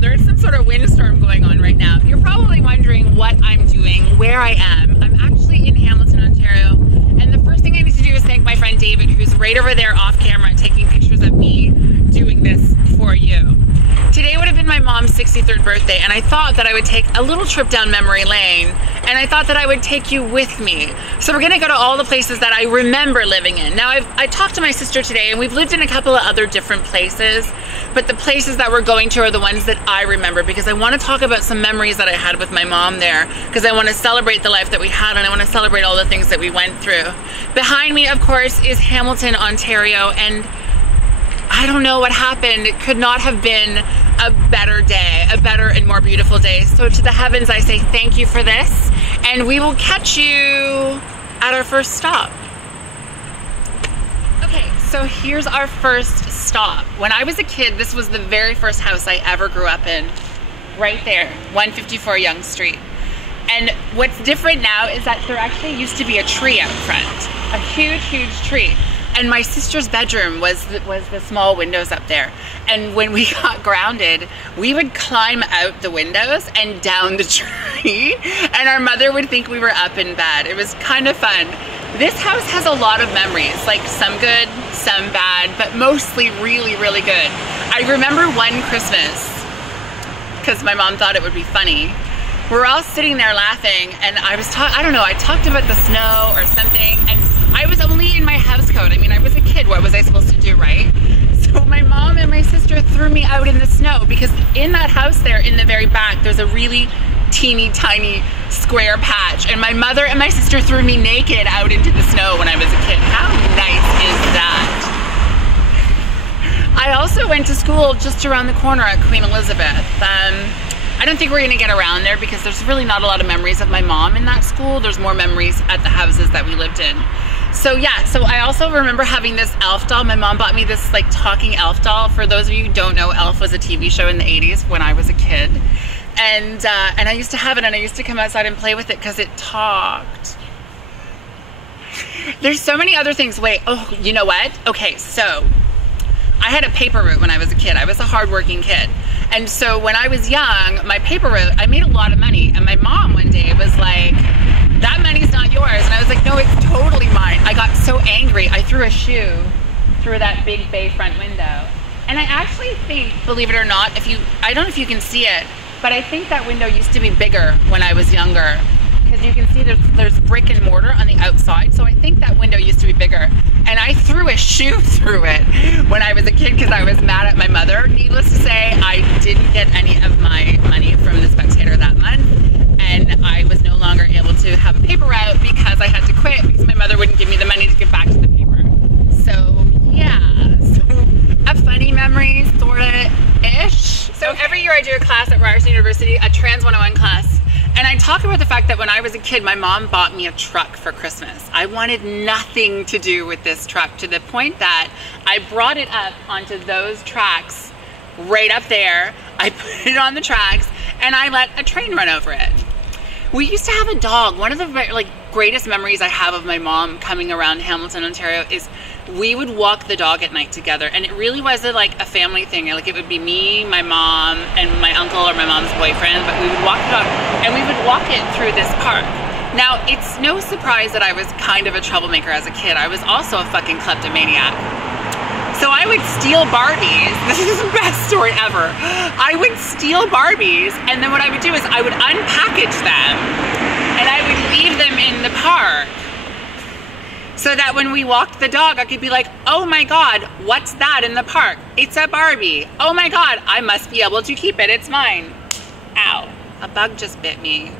there's some sort of windstorm going on right now. You're probably wondering what I'm doing, where I am. I'm actually in Hamilton, Ontario, and the first thing I need to do is thank my friend David, who's right over there off camera taking pictures of me doing this for you. Today would have been my mom's 63rd birthday, and I thought that I would take a little trip down memory lane, and I thought that I would take you with me. So we're gonna go to all the places that I remember living in. Now, I talked to my sister today, and we've lived in a couple of other different places, but the places that we're going to are the ones that I remember, because I want to talk about some memories that I had with my mom there, because I want to celebrate the life that we had, and I want to celebrate all the things that we went through. Behind me, of course, is Hamilton, Ontario, and I don't know what happened. It could not have been a better day, a better and more beautiful day. So to the heavens, I say thank you for this, and we will catch you at our first stop. Okay, so here's our first stop. When I was a kid, this was the very first house I ever grew up in, right there, 154 Yonge Street. And what's different now is that there actually used to be a tree out front, a huge, huge tree. And my sister's bedroom was the small windows up there. And when we got grounded, we would climb out the windows and down the tree. And our mother would think we were up in bed. It was kind of fun. This house has a lot of memories, like some good, some bad, but mostly really, really good. I remember one Christmas, because my mom thought it would be funny. We're all sitting there laughing, and I don't know, I talked about the snow or something, and I was only in my house coat. I mean, I was a kid. What was I supposed to do, right? So my mom and my sister threw me out in the snow, because in that house there in the very back, there's a really teeny tiny square patch. And my mother and my sister threw me naked out into the snow when I was a kid. How nice is that? I also went to school just around the corner at Queen Elizabeth. I don't think we're gonna get around there because there's really not a lot of memories of my mom in that school. There's more memories at the houses that we lived in. So yeah, so I also remember having this Elf doll. My mom bought me this like talking Elf doll. For those of you who don't know, Elf was a TV show in the 80s when I was a kid. And I used to have it, and I used to come outside and play with it because it talked. There's so many other things. Wait, oh, you know what? Okay, so I had a paper route when I was a kid. I was a hardworking kid. And so when I was young, my paper route, I made a lot of money. And my mom one day was like, that money's not yours. And I was like, no, it's totally mine. I got so angry, I threw a shoe through that big bay front window. And I actually think, believe it or not, I don't know if you can see it, but I think that window used to be bigger when I was younger. Because you can see there's brick and mortar on the outside. So I think that window used to be bigger. And I threw a shoe through it when I was a kid because I was mad at my mother. Needless to say, I didn't get any of my money from the Spectator that month. And I was no longer able to have a paper route because I had to quit because my mother wouldn't give me the money to give back to the paper. So yeah, so a funny memory, sorta-ish. So every year I do a class at Ryerson University, a Trans 101 class. And I talk about the fact that when I was a kid, my mom bought me a truck for Christmas. I wanted nothing to do with this truck, to the point that I brought it up onto those tracks right up there. I put it on the tracks and I let a train run over it. We used to have a dog. One of the greatest memories I have of my mom coming around Hamilton, Ontario is we would walk the dog at night together, and it really was a family thing. Like, it would be me, my mom, and my uncle or my mom's boyfriend, but we would walk the dog, and we would walk it through this park. Now, it's no surprise that I was kind of a troublemaker as a kid. I was also a fucking kleptomaniac. So I would steal Barbies. This is the best story ever. I would steal Barbies, and then what I would do is I would unpackage them, and I would leave them in the park. So that when we walked the dog, I could be like, oh my God, what's that in the park? It's a Barbie. Oh my God, I must be able to keep it, it's mine. Ow, a bug just bit me.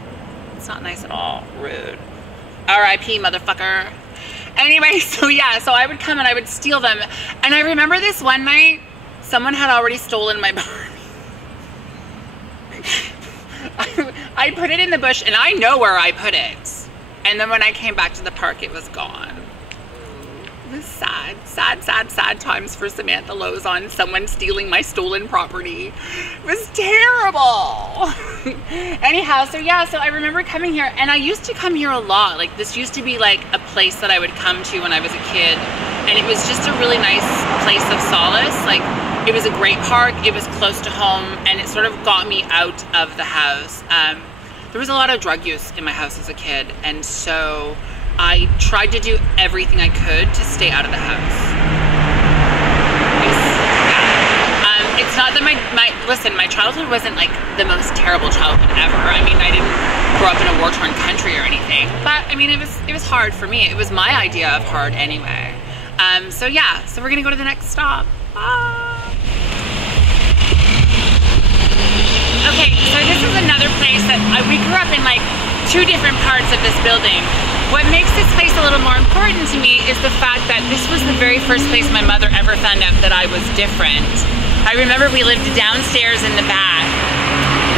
It's not nice at all, rude. R.I.P. motherfucker. Anyway, so yeah, so I would come and I would steal them. And I remember this one night, someone had already stolen my Barbie. I put it in the bush, and I know where I put it. And then when I came back to the park, it was gone. It was sad, sad, sad, sad times for Samantha Lozon, someone stealing my stolen property. It was terrible. Anyhow, so yeah, so I remember coming here, and I used to come here a lot. Like, this used to be like a place that I would come to when I was a kid, and it was just a really nice place of solace. Like, It was a great park, it was close to home, and it sort of got me out of the house. There was a lot of drug use in my house as a kid, and so I tried to do everything I could to stay out of the house. It's not that listen, my childhood wasn't like the most terrible childhood ever. I mean, I didn't grow up in a war-torn country or anything, but I mean, it was hard for me. It was my idea of hard anyway. So yeah, so we're gonna go to the next stop. Okay, so this is another place that we grew up in, like 2 different parts of this building. What makes this place a little more important to me is the fact that this was the very first place my mother ever found out that I was different. I remember we lived downstairs in the back,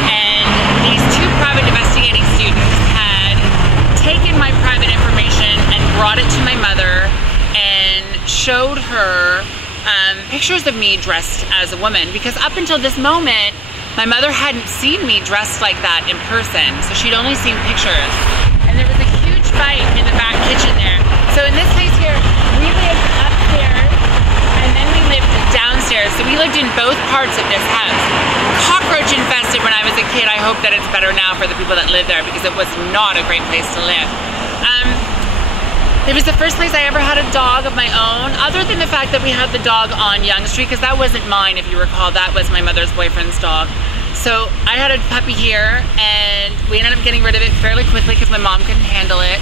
and these 2 private investigating students had taken my private information and brought it to my mother and showed her pictures of me dressed as a woman, because up until this moment, my mother hadn't seen me dressed like that in person, so she'd only seen pictures. And there was a huge fight in the back kitchen there. So in this place here, we lived upstairs, and then we lived downstairs. So we lived in both parts of this house. Cockroach infested when I was a kid. I hope that it's better now for the people that live there, because it was not a great place to live. It was the first place I ever had a dog of my own, other than the fact that we had the dog on Yonge Street, because that wasn't mine, if you recall. That was my mother's boyfriend's dog. So I had a puppy here, and we ended up getting rid of it fairly quickly because my mom couldn't handle it.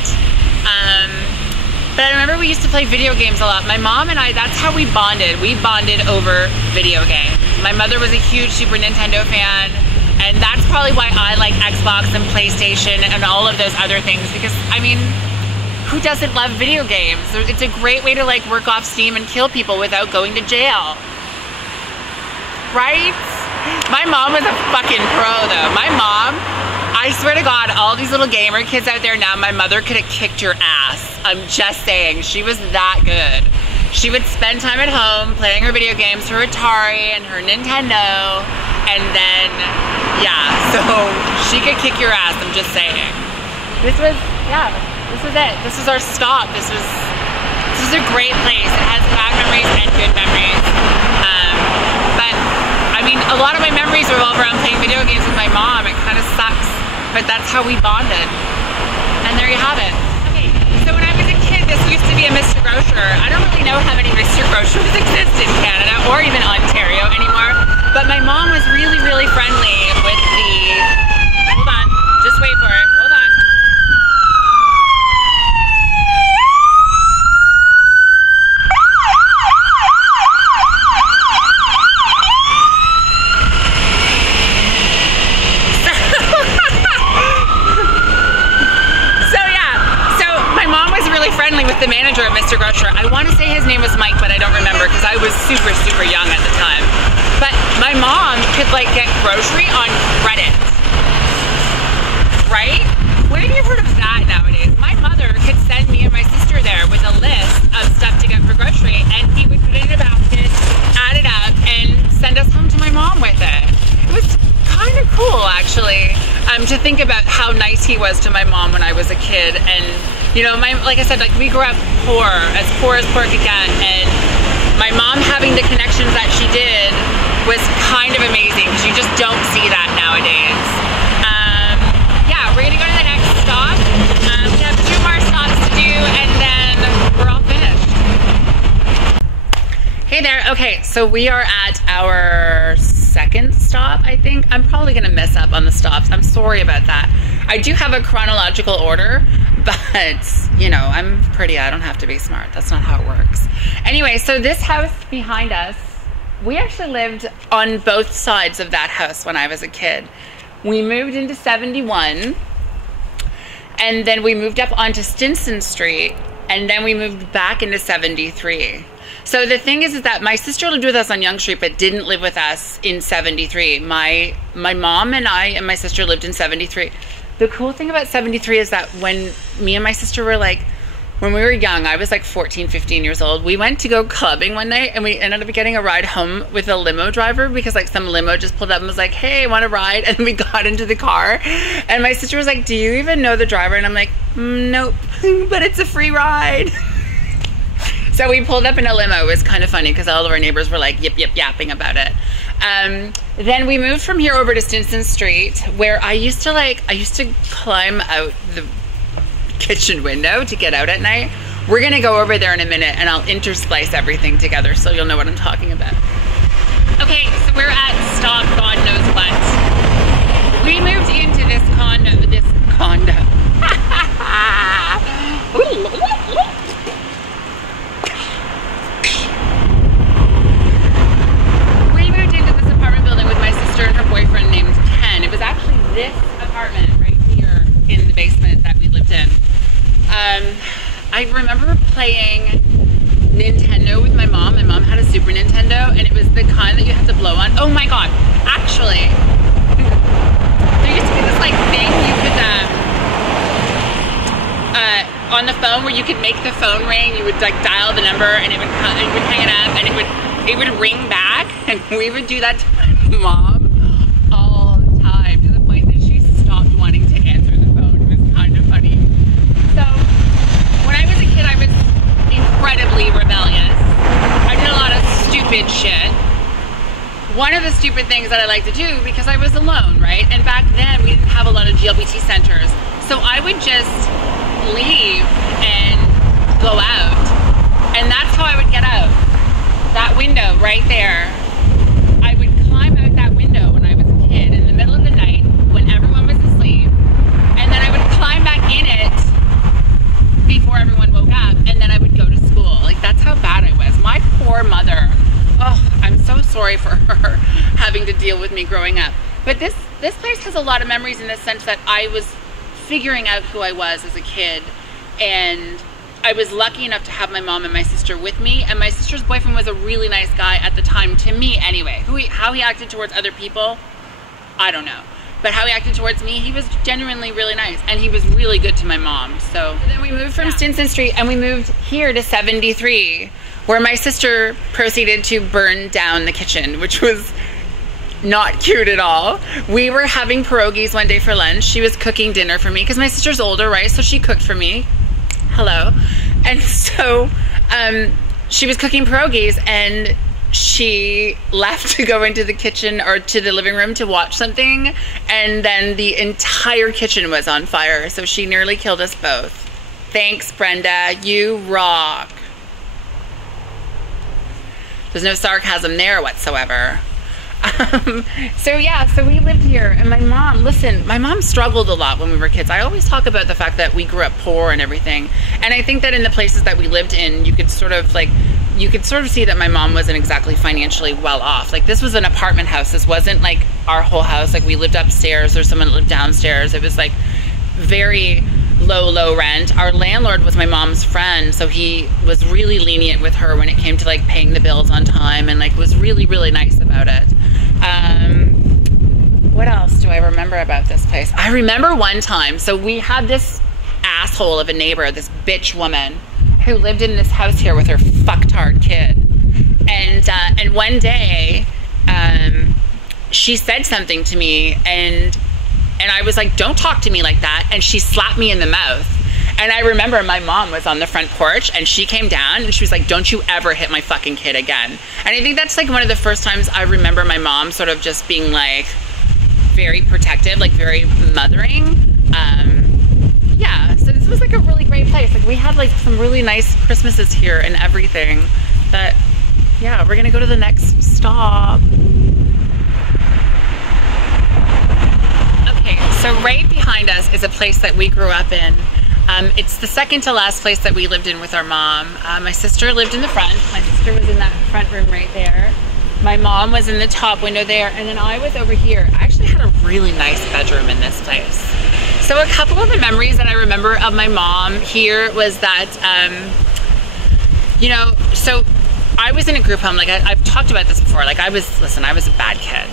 But I remember we used to play video games a lot. My mom and I, that's how we bonded. We bonded over video games. My mother was a huge Super Nintendo fan, and that's probably why I like Xbox and PlayStation and all of those other things, because, I mean, who doesn't love video games? It's a great way to like work off steam and kill people without going to jail. Right? My mom was a fucking pro though. My mom, I swear to God, all these little gamer kids out there now, my mother could have kicked your ass. I'm just saying, she was that good. She would spend time at home playing her video games, her Atari and her Nintendo, and then, yeah, so she could kick your ass, I'm just saying. This was, yeah. This is it. This is our stop. This is a great place. It has bad memories and good memories. But I mean, a lot of my memories revolve around playing video games with my mom. It kind of sucks, but that's how we bonded. And there you have it. Okay, so when I was a kid, this used to be a Mr. Grocer. I don't really know how many Mr. Grocers exist in Canada or even Ontario anymore, but my mom was really, really friendly with the, hold on, just wait for it, hold on. The manager of Mr. Grocer. I want to say his name was Mike, but I don't remember because I was super, super young at the time. But my mom could like get grocery on credit. Right? Where have you heard of that nowadays? My mother could send me and my sister there with a list of stuff to get for grocery, and he would put it in a basket, add it up, and send us home to my mom with it. It was kind of cool, actually, to think about how nice he was to my mom when I was a kid. And you know, like I said, like we grew up poor as pork could get, and my mom having the connections that she did was kind of amazing because you just don't see that nowadays. Yeah, we're gonna go to the next stop. We have 2 more stops to do, and then we're all finished. Hey there. Okay, so we are at our 2nd stop, I think. I'm probably gonna mess up on the stops. I'm sorry about that. I do have a chronological order, but you know, I'm pretty, I don't have to be smart. That's not how it works. Anyway, so this house behind us, we actually lived on both sides of that house when I was a kid. We moved into 71, and then we moved up onto Stinson Street, and then we moved back into 73. So the thing is that my sister lived with us on Yonge Street, but didn't live with us in 73. My mom and I and my sister lived in 73. The cool thing about 73 is that when me and my sister were like, when we were young, I was like 14, 15 years old, we went to go clubbing one night, and we ended up getting a ride home with a limo driver because like some limo just pulled up and was like, hey, want a ride? And we got into the car, and my sister was like, do you even know the driver? And I'm like, nope, but it's a free ride. So So we pulled up in a limo. It was kind of funny because all of our neighbors were like yip yip yapping about it. Then we moved from here over to Stinson Street, where I used to climb out the kitchen window to get out at night. We're gonna go over there in a minute and I'll intersplice everything together so you'll know what I'm talking about. Okay, so we're at Stop God Knows What. We moved into this condo. We moved into this apartment building with my sister and her boyfriend named Ken. It was actually this apartment right here in the basement that we lived in. I remember playing Nintendo with my mom. My mom had a Super Nintendo and it was the kind that you had to blow on. Oh my god, actually, there used to be this like thing you could, on the phone where you could make the phone ring. You would like dial the number and it would hang it up and it would ring back, and we would do that to my mom all the time, to the point that she stopped wanting to answer the phone. It was kind of funny. So when I was a kid, I was incredibly rebellious. I did a lot of stupid shit. One of the stupid things that I like to do, because I was alone, right? And back then we didn't have a lot of GLBT centers. So I would just leave and go out. And that's how I would get out. That window right there. I would climb out that window when I was a kid in the middle of the night when everyone was asleep. And then I would climb back in it before everyone woke up, and then I would go to school. Like, that's how bad I was. My poor mother. Oh, I'm so sorry for her having to deal with me growing up. But this place has a lot of memories in the sense that I was figuring out who I was as a kid, and I was lucky enough to have my mom and my sister with me, and my sister's boyfriend was a really nice guy at the time, to me anyway. How he acted towards other people, I don't know. But how he acted towards me, he was genuinely really nice, and he was really good to my mom. So then we moved from Stinson Street and we moved here to 73, where my sister proceeded to burn down the kitchen, which was not cute at all. We were having pierogies one day for lunch. She was cooking dinner for me because my sister's older, right? So she cooked for me. Hello. And so she was cooking pierogies and she left to go into the kitchen or to the living room to watch something, and then the entire kitchen was on fire. So she nearly killed us both. Thanks, Brenda. You rock. There's no sarcasm there whatsoever. So yeah, so we lived here, and my mom struggled a lot when we were kids. I always talk about the fact that we grew up poor and everything, and I think that in the places that we lived in, you could sort of see that my mom wasn't exactly financially well off. Like, this was an apartment house. This wasn't like our whole house. Like, we lived upstairs, there's someone that lived downstairs. It was like very low rent. Our landlord was my mom's friend, so he was really lenient with her when it came to like paying the bills on time, and like was really nice about it. What else do I remember about this place? I remember one time, so we had this asshole of a neighbor, this bitch woman, who lived in this house here with her fucktard kid. And one day, she said something to me, and I was like, don't talk to me like that. And she slapped me in the mouth. And I remember my mom was on the front porch, and she came down and she was like, don't you ever hit my fucking kid again. And I think that's like one of the first times I remember my mom sort of just being like very protective, like very mothering. Yeah, so this was like a really great place. Like, we had like some really nice Christmases here and everything. But yeah, we're gonna go to the next stop. Okay, so right behind us is a place that we grew up in. It's the second to last place that we lived in with our mom. My sister lived in the front. My sister was in that front room right there. My mom was in the top window there, and then I was over here. I actually had a really nice bedroom in this place. So a couple of the memories that I remember of my mom here was that, you know, so I was in a group home. Like, I've talked about this before. Like, I was a bad kid.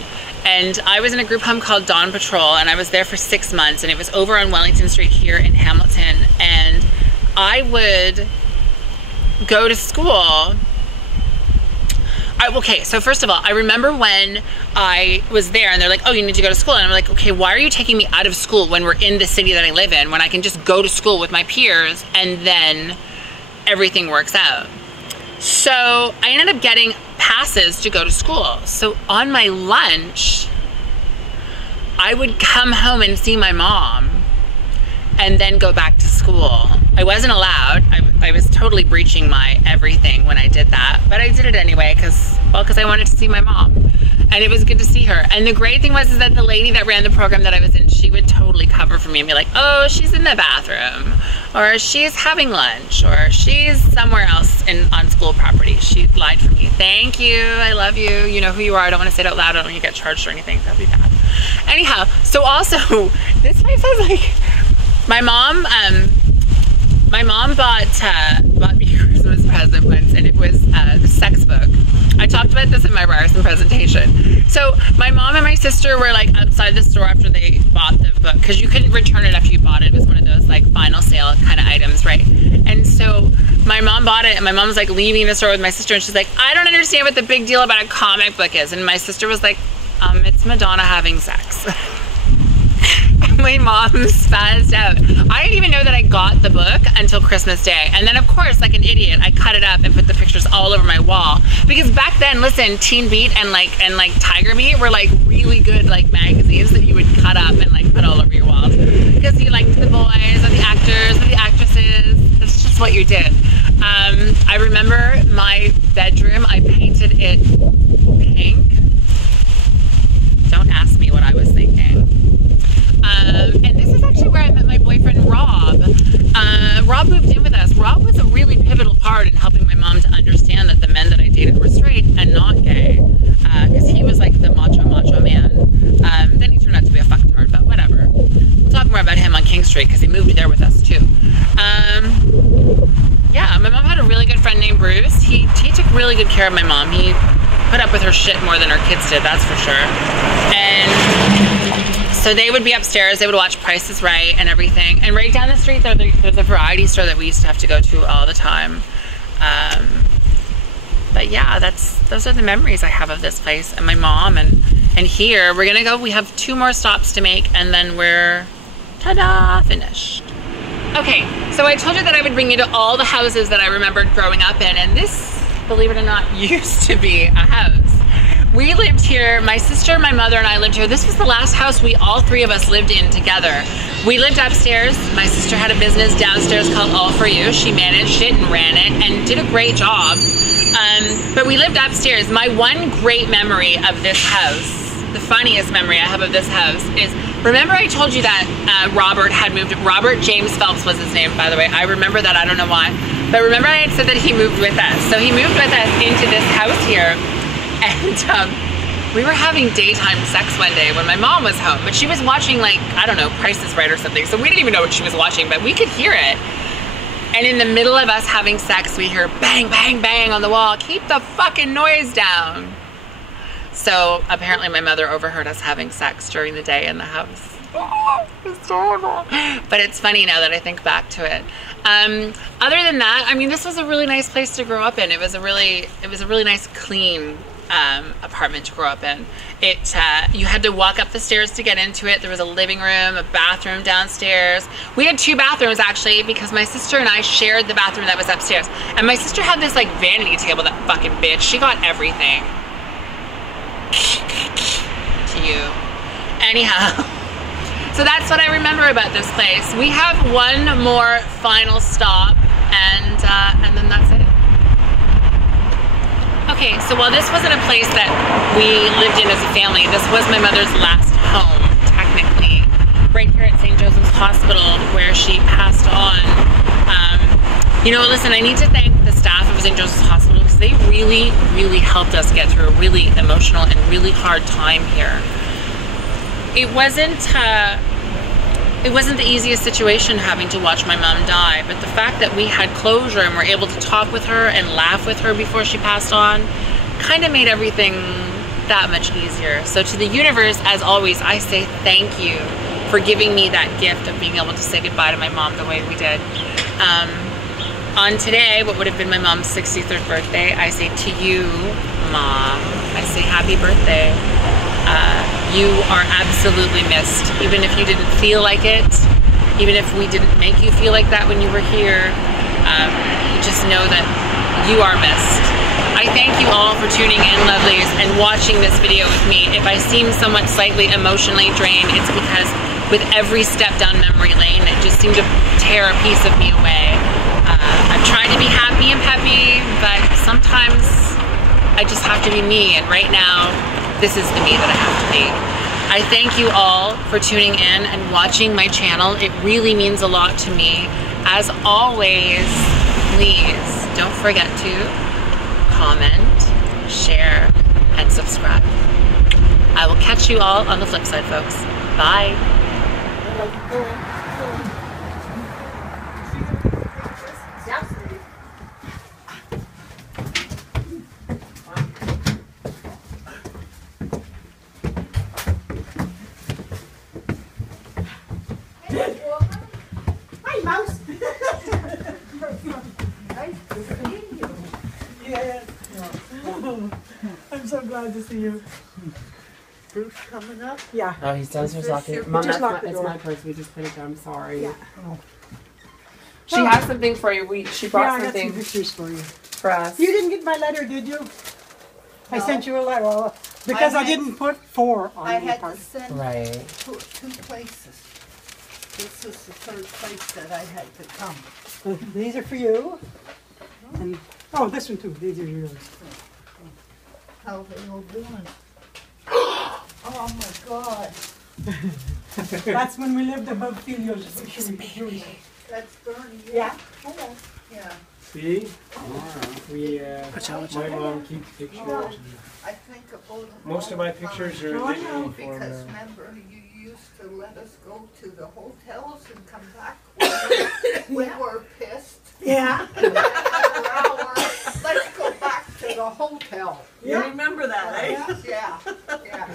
And I was in a group home called Dawn Patrol, and I was there for 6 months, and it was over on Wellington Street here in Hamilton. And I would go to school. Okay, so first of all, I remember when I was there and they're like, oh, you need to go to school. And I'm like, okay, why are you taking me out of school when we're in the city that I live in, when I can just go to school with my peers and then everything works out? So I ended up getting passes to go to school. So on my lunch, I would come home and see my mom and then go back to school. I wasn't allowed. I was totally breaching my everything when I did that, but I did it anyway because I wanted to see my mom. And it was good to see her. And the great thing was is that the lady that ran the program that I was in, she would totally cover for me and be like, oh, she's in the bathroom, or she's having lunch, or she's somewhere else on school property. She lied for me. Thank you, I love you. You know who you are. I don't want to say it out loud. I don't want you to get charged or anything. That'd be bad. Anyhow, so also, this place has like, my mom bought me a Christmas present once, and it was the sex book. I talked about this in my Ryerson presentation. So my mom and my sister were like outside the store after they bought the book, because you couldn't return it after you bought it. It was one of those like final sale kind of items, right? And so my mom bought it, and my mom was like leaving the store with my sister, and she's like, I don't understand what the big deal about a comic book is. And my sister was like, it's Madonna having sex. My mom spazzed out. I didn't even know that I got the book until Christmas Day. And then of course, like an idiot, I cut it up and put the pictures all over my wall. Because back then, listen, Teen Beat and like Tiger Beat were like really good like magazines that you would cut up and like put all over your walls. Because you liked the boys or the actors or the actresses. That's just what you did. I remember my bedroom, I painted it pink. Don't ask me what I was thinking. And this is actually where I met my boyfriend, Rob. Rob moved in with us. Rob was a really pivotal part in helping my mom to understand that the men that I dated were straight and not gay. Because he was like the macho man. Then he turned out to be a fucktard, but whatever. We'll talk more about him on King Street because he moved there with us too. Yeah, my mom had a really good friend named Bruce. He took really good care of my mom. He put up with her shit more than her kids did, that's for sure. And so they would be upstairs, they would watch Price is Right and everything. And right down the street, there's a variety store that we used to have to go to all the time. But yeah, those are the memories I have of this place and my mom. And here, we're gonna go, we have 2 more stops to make, and then we're, ta-da, finished. Okay, so I told you that I would bring you to all the houses that I remembered growing up in, and this, believe it or not, used to be a house. We lived here, my sister, my mother, and I lived here. This was the last house all 3 of us lived in together. We lived upstairs. My sister had a business downstairs called All For You. She managed it and ran it and did a great job. But we lived upstairs. My one great memory of this house, the funniest memory I have of this house is, remember I told you that Robert had moved, Robert James Phelps was his name, by the way. I remember that, I don't know why. But remember I had said that he moved with us. So he moved with us into this house here. And we were having daytime sex one day when my mom was home, but she was watching like, I don't know, Price is Right or something. So we didn't even know what she was watching, but we could hear it. And in the middle of us having sex, we hear bang, bang, bang on the wall. Keep the fucking noise down. So apparently my mother overheard us having sex during the day in the house. Oh, it's horrible. But it's funny now that I think back to it. Other than that, I mean, this was a really nice place to grow up in. It was a really nice, clean apartment to grow up in. You had to walk up the stairs to get into it. There was a living room, a bathroom downstairs. We had 2 bathrooms actually, because my sister and I shared the bathroom that was upstairs. And my sister had this like vanity table, that fucking bitch. She got everything. To you. Anyhow. So that's what I remember about this place. We have one more final stop, and then that's it. Okay, so while this wasn't a place that we lived in as a family, this was my mother's last home, technically, right here at St. Joseph's Hospital, where she passed on. You know, listen, I need to thank the staff of St. Joseph's Hospital, because they really, really helped us get through a really emotional and really hard time here. It wasn't the easiest situation having to watch my mom die, but the fact that we had closure and were able to talk with her and laugh with her before she passed on kind of made everything that much easier. So to the universe, as always, I say thank you for giving me that gift of being able to say goodbye to my mom the way we did. On today, what would have been my mom's 63rd birthday, I say to you, Mom, I say happy birthday. You are absolutely missed, even if you didn't feel like it, even if we didn't make you feel like that when you were here. Just know that you are missed. I thank you all for tuning in, lovelies, and watching this video with me. If I seem somewhat slightly emotionally drained, it's because with every step down memory lane, it just seemed to tear a piece of me away. I've tried to be happy and peppy, but sometimes I just have to be me, and right now, this is the me that I have to be. I thank you all for tuning in and watching my channel. It really means a lot to me. As always, please don't forget to comment, share, and subscribe. I will catch you all on the flip side, folks. Bye. Hi, Mouse. Nice to see you. Yes. I'm so glad to see you. Bruce coming up? Yeah. Oh, he's downstairs locking. Mom, it's my purse. We just put it down. I'm sorry. Yeah. Oh. She has something for you. She brought something I got some pictures for you. for us. You didn't get my letter, did you? I sent you a letter. Well, because I didn't put 4 on I the had part. to send Right. two places. This is the third place that I had to come. These are for you. And oh, this one too. These are yours. How they all doing? Oh my God. That's when we lived above Filios. That's Bernie. Yeah. Yeah. See? We, my mom keeps pictures. Well, I think about Most of my pictures are Oh, in no. uniform because now. remember you used to let us go to the hotels and come back when we were pissed. Yeah. Another hour. Let's go back to the hotel. Yeah. Remember that, eh? Yeah. Yeah.